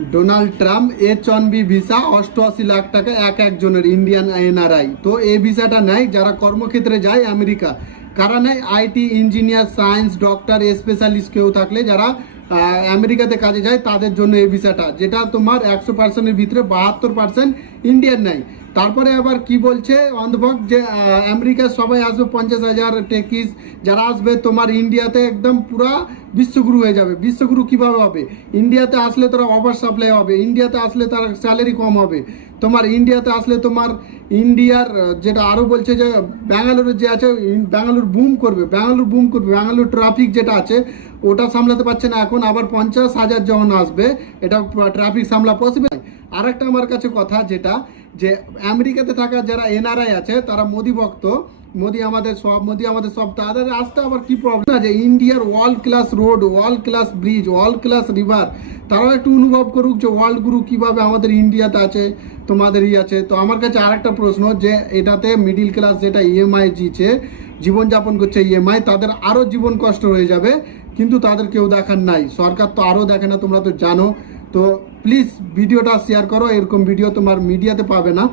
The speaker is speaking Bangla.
Donald Trump H1B visa 88 lakh টাকা একজনের ইন্ডিয়ান এনআরআই। তো এই ভিসাটা নেয় যারা কর্মক্ষেত্রে যায় আমেরিকা। কারা নেয়? IT engineer, science, doctor, specialist কেউ থাকলে যারা আমেরিকাতে কাজে যায় তাদের জন্য এই ভিসাটা, যেটা তোমার 100%-এর ভিতরে 72% ইন্ডিয়ান নেয়। তারপরে আবার কি বলছে অন্ধভক যে আমেরিকার সবাই আসবে, 50,000 টেকিস যারা আসবে তোমার ইন্ডিয়াতে একদম পুরা বিশ্বগুরু হয়ে যাবে। বিশ্বগুরু কিভাবে হবে? ইন্ডিয়াতে আসলে তোরা ওভার সাপ্লাই হবে, ইন্ডিয়াতে আসলে তার স্যালারি কম হবে, তোমার ইন্ডিয়াতে আসলে তোমার ইন্ডিয়ার যেটা আরও বলছে যে ব্যাঙ্গালুরু যে আছে ব্যাঙ্গালুরু বুম করবে, ব্যাঙ্গালুরু ট্রাফিক যেটা আছে ওটা সামলাতে পারছে না এখন, আবার 50,000 যখন আসবে এটা ট্রাফিক সামলা পসিবল। আর একটা আমার কাছে কথা যেটা যে আমেরিকাতে থাকা যারা এনআরআই আছে তারা মোদি ভক্ত, মোদি আমাদের সব তাদের আসতে আবার কি প্রবলেম আছে? ইন্ডিয়ার world class road, world class bridge, world class river, তারাও একটু অনুভব করুক যে ওয়ার্ল্ড গুরু কিভাবে আমাদের ইন্ডিয়াতে আছে, তোমাদের আছে। তো আমার কাছে আর একটা প্রশ্ন যে এটাতে মিডিল ক্লাস যেটা ইএমআই জিছে জীবনযাপন করছে ইএমআই, তাদের আরও জীবন কষ্ট হয়ে যাবে, কিন্তু তাদের কেউ দেখার নাই, সরকার তো আরও দেখে না, তোমরা তো জানো। তো প্লিজ ভিডিওটা শেয়ার করো, এরকম ভিডিও তোমার মিডিয়াতে পাবে না।